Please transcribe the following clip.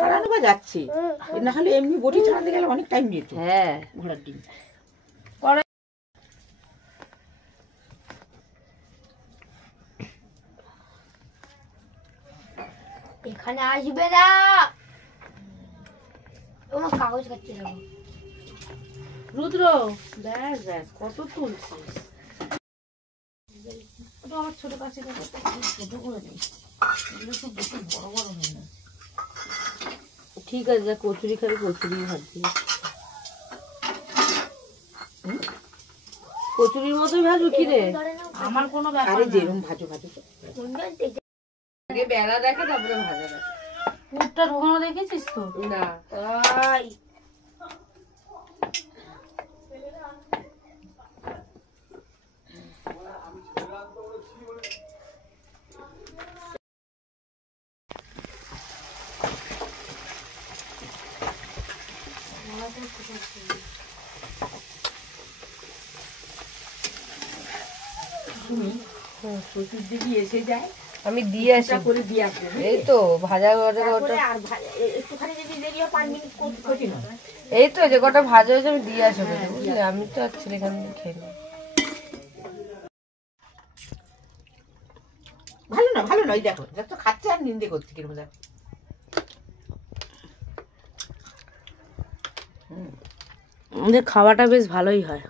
ছাড়ানো বা যাচ্ছে, না হলে এমনি বটি ছাড়াতে গেলে অনেক টাইম যেত। হ্যাঁ, ঘোড়ার ডিম এখানে আসবে না, তোমার কাগজ কাটতে যাবো। রুদ্র ব্যাস ব্যাস কত তুলছিস, আমার ছোট কাছে ছোট করে দিস, এগুলো খুব বেশি বড় বড় হয় না। ঠিক আছে, যা কচুরি খাবি কচুরি ভাজবি, কচুরির মতোই ভাজবো। কি রে, আমার কোনো ব্যাপার না, যেরকম ভাজো ভাজো, আগে বেলা দেখে তারপরে ভাজা দেখে। পুরটা ঢোকানো দেখেছিস তো? না, তাই শ্বশুর দিদি এসে যায়, আমি দিয়ে আসি করে দিয়ে আসবো। এই তো ভাজা ভাজা একটুখানি যদি দেরি হয় 5 মিনিট করছি না, এই তো যে কটা ভাজা হয়েছে আমি দিয়ে আসবো, বুঝলি? আমি তো আর ছেলেখান থেকে খেয়ে নেব। ভালো না, ভালো নয়, দেখো যত খাচ্ছে আর নিন্দে করছে কিরকম। দেখো আমাদের খাওয়াটা বেশ ভালোই হয়।